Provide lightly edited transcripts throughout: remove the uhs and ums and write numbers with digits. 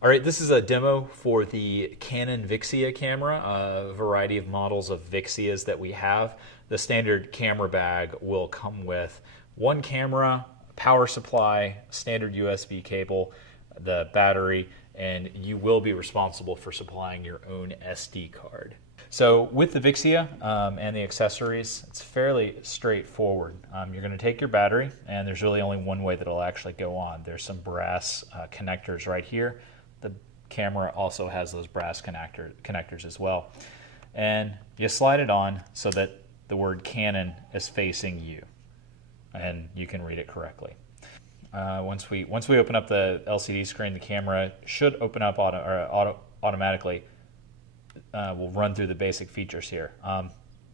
All right, this is a demo for the Canon Vixia camera, a variety of models of Vixias that we have. The standard camera bag will come with one camera, power supply, standard USB cable, the battery, and you will be responsible for supplying your own SD card. So with the Vixia and the accessories, it's fairly straightforward. You're going to take your battery, and there's really only one way that it'll actually go on. There's some brass connectors right here. The camera also has those brass connectors as well. And you slide it on so that the word Canon is facing you, and you can read it correctly. Once we open up the LCD screen, the camera should open up automatically. We'll run through the basic features here.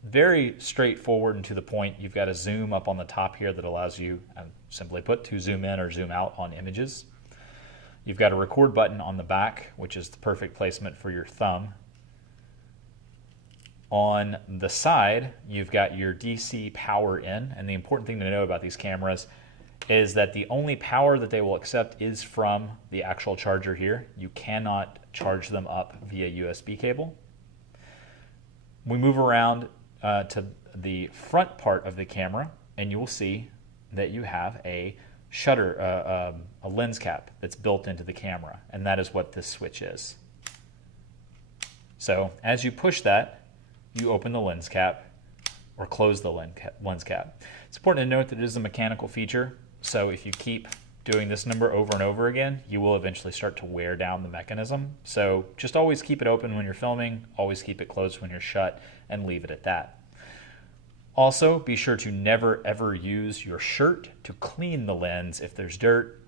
Very straightforward and to the point. You've got a zoom up on the top here that allows you, simply put, to zoom in or zoom out on images. You've got a record button on the back, which is the perfect placement for your thumb. On the side, you've got your DC power in, and the important thing to know about these cameras is that the only power that they will accept is from the actual charger here. You cannot charge them up via USB cable. We move around to the front part of the camera, and you will see that you have a shutter, a lens cap that's built into the camera, and that is what this switch is. So as you push that, you open the lens cap or close the lens cap. It's important to note that it is a mechanical feature, so if you keep doing this number over and over again, you will eventually start to wear down the mechanism. So just always keep it open when you're filming, always keep it closed when you're shut, and leave it at that. Also, be sure to never ever use your shirt to clean the lens. If there's dirt,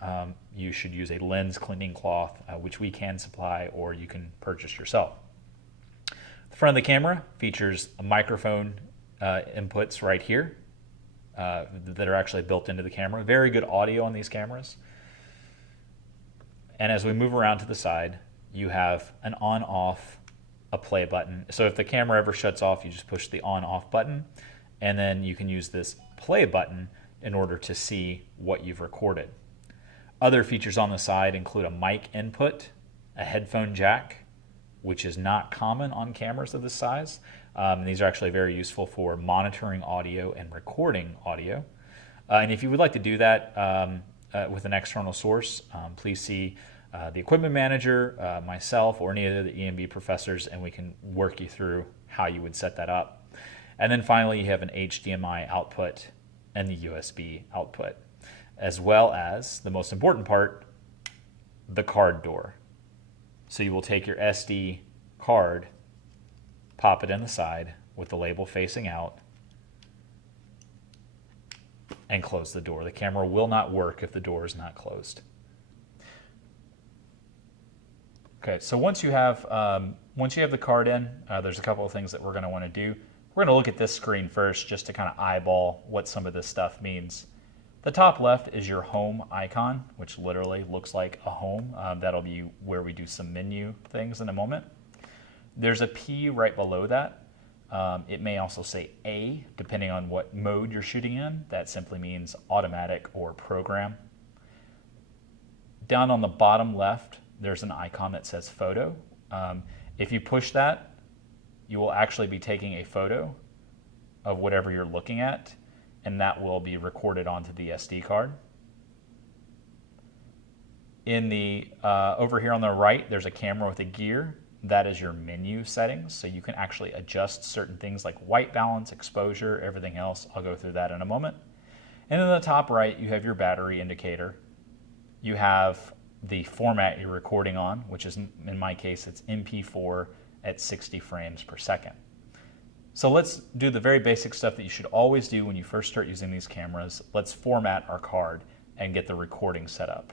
you should use a lens cleaning cloth, which we can supply or you can purchase yourself. The front of the camera features a microphone inputs right here that are actually built into the camera. Very good audio on these cameras. And as we move around to the side, you have an on-off, a play button. So if the camera ever shuts off, you just push the on-off button, and then you can use this play button in order to see what you've recorded. Other features on the side include a mic input, a headphone jack, which is not common on cameras of this size. These are actually very useful for monitoring audio and recording audio. And if you would like to do that with an external source, please see the equipment manager, myself, or any of the EMB professors, and we can work you through how you would set that up. And then finally, you have an HDMI output and the USB output, as well as, the most important part, the card door. So you will take your SD card, pop it in the side with the label facing out, and close the door. The camera will not work if the door is not closed. Okay, so once you have the card in, there's a couple of things that we're going to want to do. We're going to look at this screen first just to kind of eyeball what some of this stuff means. The top left is your home icon, which literally looks like a home. That'll be where we do some menu things in a moment. There's a P right below that. It may also say A, depending on what mode you're shooting in. That simply means automatic or program. Down on the bottom left, there's an icon that says photo. If you push that, you will actually be taking a photo of whatever you're looking at, and that will be recorded onto the SD card. In the over here on the right, there's a camera with a gear. That is your menu settings, so you can actually adjust certain things like white balance, exposure, everything else. I'll go through that in a moment. And in the top right, you have your battery indicator. You have the format you're recording on, which is, in my case, it's MP4 at 60 frames per second. So let's do the very basic stuff that you should always do when you first start using these cameras. Let's format our card and get the recording set up.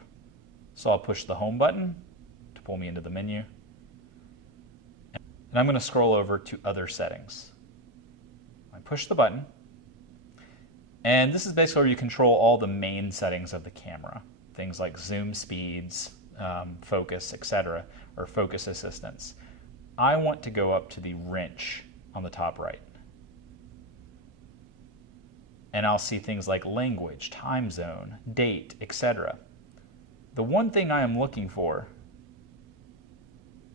So I'll push the home button to pull me into the menu. And I'm going to scroll over to other settings. I push the button. And this is basically where you control all the main settings of the camera. Things like zoom speeds, focus, etc., or focus assistance. I want to go up to the wrench on the top right. And I'll see things like language, time zone, date, etc. The one thing I am looking for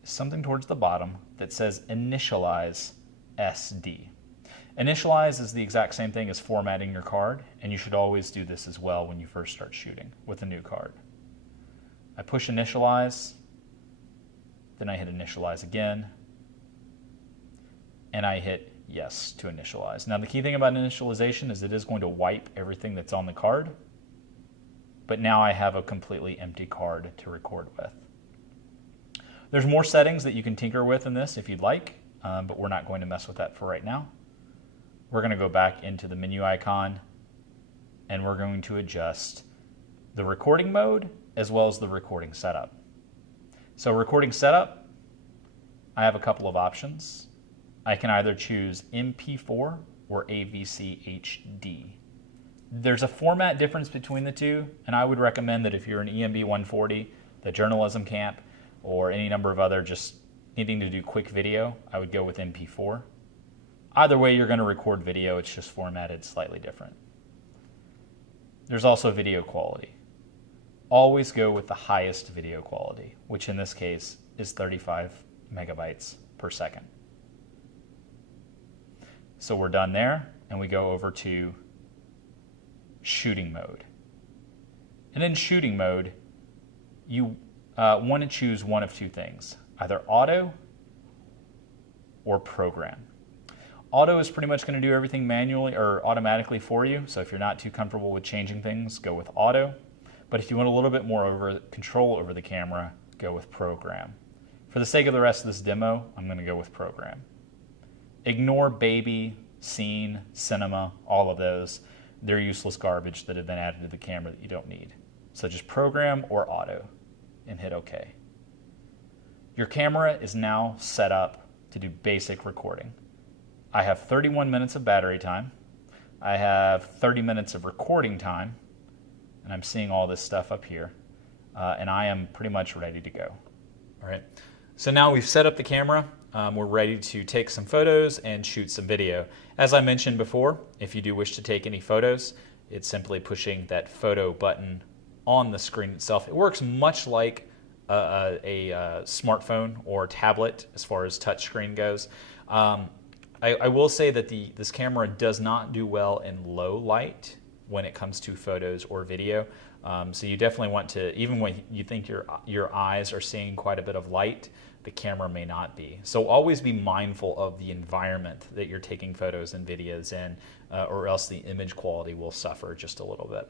something towards the bottom that says Initialize SD. Initialize is the exact same thing as formatting your card, and you should always do this as well when you first start shooting with a new card. I push Initialize, then I hit Initialize again, and I hit Yes to initialize. Now the key thing about initialization is it is going to wipe everything that's on the card, but now I have a completely empty card to record with. There's more settings that you can tinker with in this if you'd like, but we're not going to mess with that for right now. We're going to go back into the menu icon, and we're going to adjust the recording mode as well as the recording setup. So recording setup, I have a couple of options. I can either choose MP4 or AVC HD. There's a format difference between the two, and I would recommend that if you're an EMB 140, the journalism camp, or any number of other just needing to do quick video, I would go with MP4. Either way, you're going to record video, it's just formatted slightly different. There's also video quality. Always go with the highest video quality, which in this case is 35 megabytes per second. So we're done there, and we go over to shooting mode. And in shooting mode, you want to choose one of two things, either auto or program. Auto is pretty much going to do everything manually or automatically for you, so if you're not too comfortable with changing things, go with auto. But if you want a little bit more control over the camera, go with program. For the sake of the rest of this demo, I'm going to go with program. Ignore baby, scene, cinema, all of those. They're useless garbage that have been added to the camera that you don't need. So just program or auto and hit OK. Your camera is now set up to do basic recording. I have 31 minutes of battery time. I have 30 minutes of recording time, and I'm seeing all this stuff up here, and I am pretty much ready to go. All right. So now we've set up the camera. We're ready to take some photos and shoot some video. As I mentioned before, if you do wish to take any photos, it's simply pushing that photo button on the screen itself. It works much like a smartphone or tablet as far as touchscreen goes. I will say that this camera does not do well in low light when it comes to photos or video. So you definitely want to, even when you think your eyes are seeing quite a bit of light, the camera may not be. So always be mindful of the environment that you're taking photos and videos in, or else the image quality will suffer just a little bit.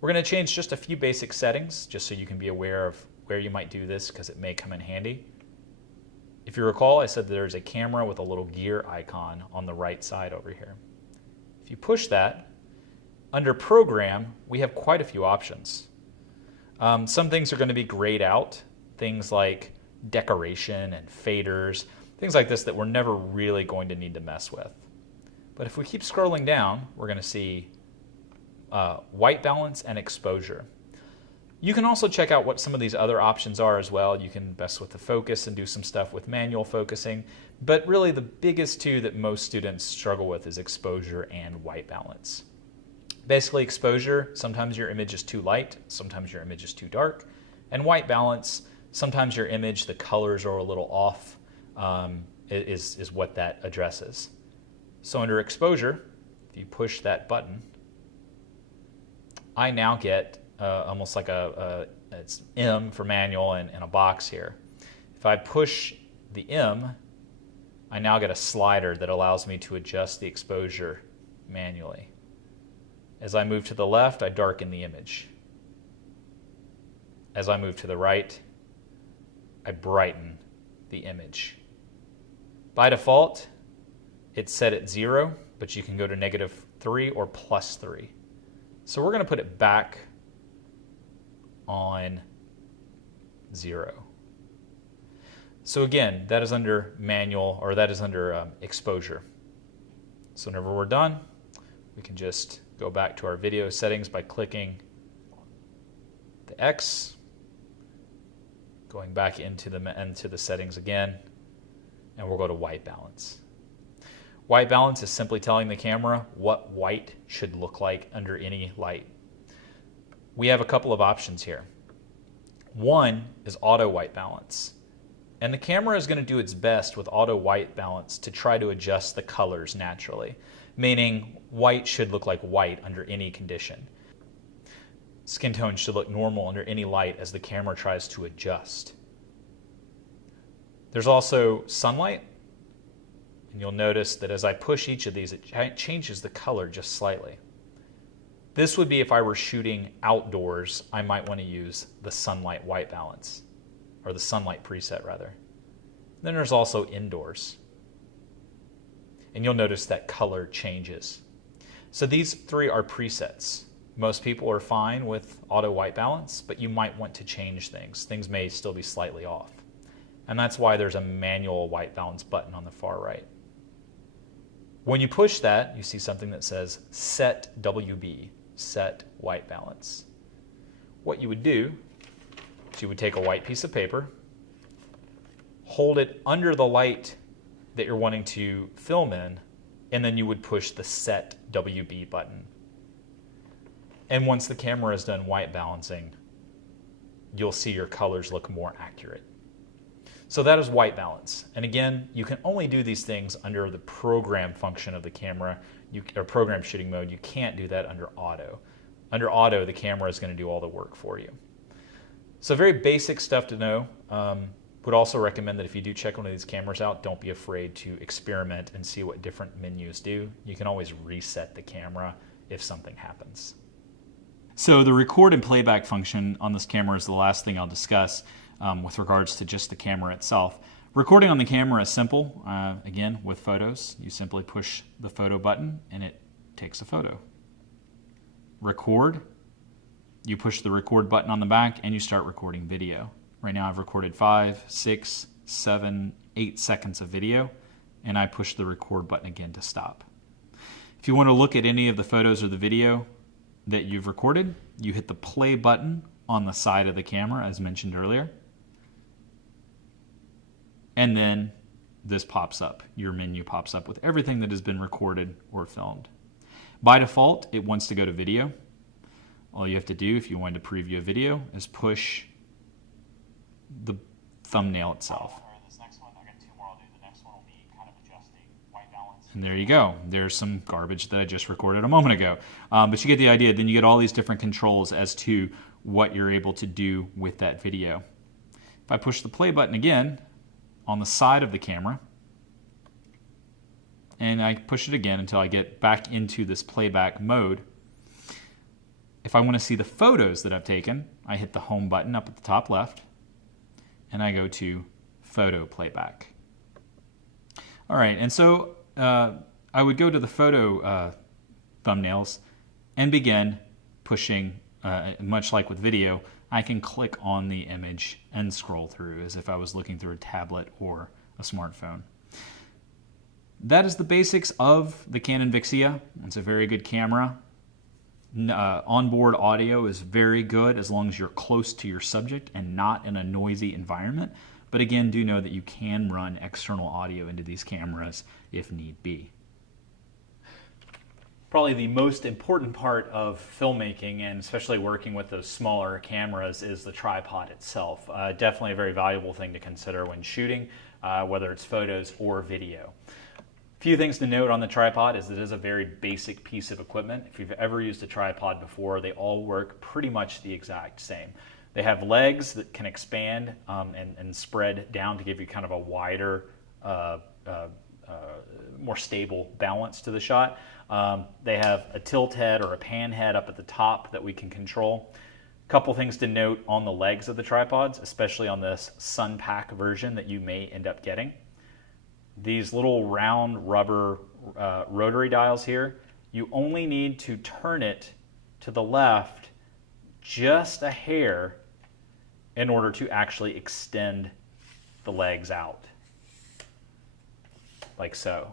We're going to change just a few basic settings just so you can be aware of where you might do this because it may come in handy. If you recall, I said there's a camera with a little gear icon on the right side over here. If you push that, under Program, we have quite a few options. Some things are going to be grayed out, things like decoration and faders, things like this that we're never really going to need to mess with. But if we keep scrolling down, we're going to see white balance and exposure. You can also check out what some of these other options are as well. You can mess with the focus and do some stuff with manual focusing, but really the biggest two that most students struggle with is exposure and white balance. Basically exposure, sometimes your image is too light, sometimes your image is too dark, and white balance, sometimes your image, the colors are a little off, is what that addresses. So under exposure, if you push that button, I now get almost like it's M for manual and a box here. If I push the M, I now get a slider that allows me to adjust the exposure manually. As I move to the left, I darken the image. As I move to the right, I brighten the image. By default, it's set at 0, but you can go to -3 or +3. So we're going to put it back on 0. So again, that is under manual, or that is under exposure. So whenever we're done, we can just go back to our video settings by clicking the X, going back into the settings again, and we'll go to white balance. White balance is simply telling the camera what white should look like under any light. We have a couple of options here. One is auto white balance. And the camera is going to do its best with auto white balance to try to adjust the colors naturally, meaning white should look like white under any condition. Skin tone should look normal under any light as the camera tries to adjust. There's also sunlight, and you'll notice that as I push each of these, it changes the color just slightly. This would be if I were shooting outdoors, I might want to use the sunlight white balance, or the sunlight preset rather. Then there's also indoors. And you'll notice that color changes. So these three are presets. Most people are fine with auto white balance, but you might want to change things. Things may still be slightly off. And that's why there's a manual white balance button on the far right. When you push that, you see something that says Set WB, Set White Balance. What you would do is you would take a white piece of paper, hold it under the light that you're wanting to film in, and then you would push the Set WB button. And once the camera is done white balancing, you'll see your colors look more accurate. So that is white balance. And again, you can only do these things under the program function of the camera, or program shooting mode. You can't do that under auto. Under auto, the camera is going to do all the work for you. So very basic stuff to know. Would also recommend that if you do check one of these cameras out, don't be afraid to experiment and see what different menus do. You can always reset the camera if something happens. So the record and playback function on this camera is the last thing I'll discuss with regards to just the camera itself. Recording on the camera is simple. Again, with photos, you simply push the photo button and it takes a photo. Record, you push the record button on the back and you start recording video. Right now I've recorded 5, 6, 7, 8 seconds of video, and I push the record button again to stop. If you want to look at any of the photos or the video that you've recorded, you hit the play button on the side of the camera as mentioned earlier. And then this pops up. Your menu pops up with everything that has been recorded or filmed. By default, it wants to go to video. All you have to do if you want to preview a video is push the thumbnail itself. And there you go. There's some garbage that I just recorded a moment ago. But you get the idea. Then you get all these different controls as to what you're able to do with that video. If I push the play button again on the side of the camera, and I push it again until I get back into this playback mode, if I want to see the photos that I've taken, I hit the home button up at the top left, and I go to photo playback. All right, and so I would go to the photo thumbnails and begin pushing, much like with video, I can click on the image and scroll through as if I was looking through a tablet or a smartphone. That is the basics of the Canon Vixia. It's a very good camera. Onboard audio is very good as long as you're close to your subject and not in a noisy environment. But again, do know that you can run external audio into these cameras if need be. Probably the most important part of filmmaking, and especially working with those smaller cameras, is the tripod itself. Definitely a very valuable thing to consider when shooting, whether it's photos or video. A few things to note on the tripod is it is a very basic piece of equipment. If you've ever used a tripod before, they all work pretty much the exact same. They have legs that can expand and spread down to give you kind of a wider, more stable balance to the shot. They have a tilt head or a pan head up at the top that we can control. A couple things to note on the legs of the tripods, especially on this Sun Pack version that you may end up getting. These little round rubber rotary dials here, you only need to turn it to the left just a hair in order to actually extend the legs out, like so.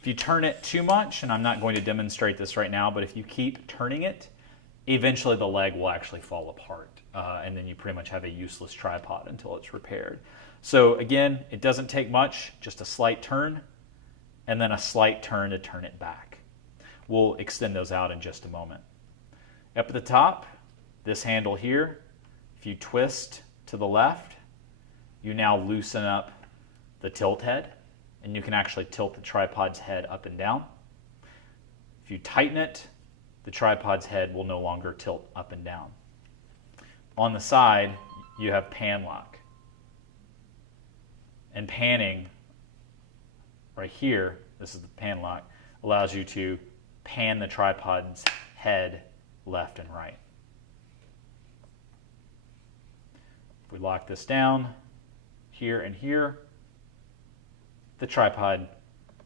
If you turn it too much, and I'm not going to demonstrate this right now, but if you keep turning it, eventually the leg will actually fall apart. And then you pretty much have a useless tripod until it's repaired. So again, it doesn't take much, just a slight turn, and then a slight turn to turn it back. We'll extend those out in just a moment. Up at the top, this handle here, if If you twist to the left, you now loosen up the tilt head, and you can actually tilt the tripod's head up and down. If you tighten it, the tripod's head will no longer tilt up and down. On the side, you have pan lock. And panning, right here, this is the pan lock, allows you to pan the tripod's head left and right. If we lock this down here and here, the tripod,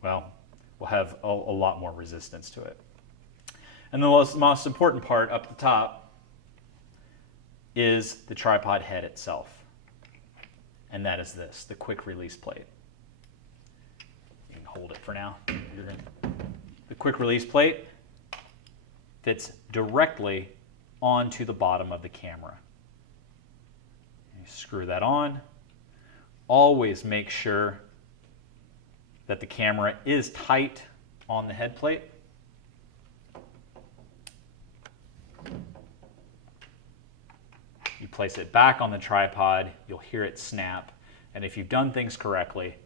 well, will have a lot more resistance to it. And the most important part up the top is the tripod head itself. And that is this, the quick release plate. You can hold it for now. The quick release plate fits directly onto the bottom of the camera. You screw that on. Always make sure that the camera is tight on the head plate. You place it back on the tripod, you'll hear it snap, and if you've done things correctly,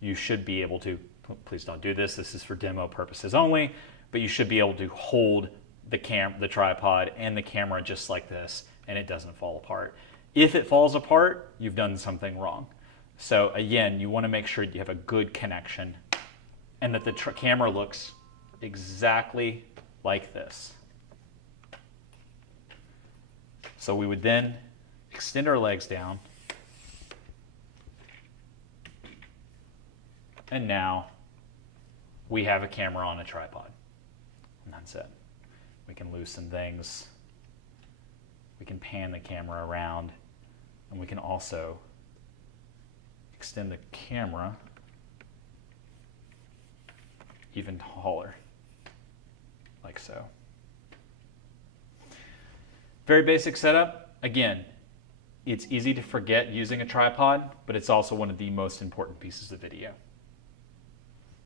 you should be able to, please don't do this, this is for demo purposes only, but you should be able to hold the tripod and the camera just like this, and it doesn't fall apart. If it falls apart, you've done something wrong. So again, you want to make sure you have a good connection and that the camera looks exactly like this. So we would then extend our legs down, and now we have a camera on a tripod, and that's it. We can loosen things, we can pan the camera around, and we can also extend the camera even taller, like so. Very basic setup. Again, it's easy to forget using a tripod, but it's also one of the most important pieces of video.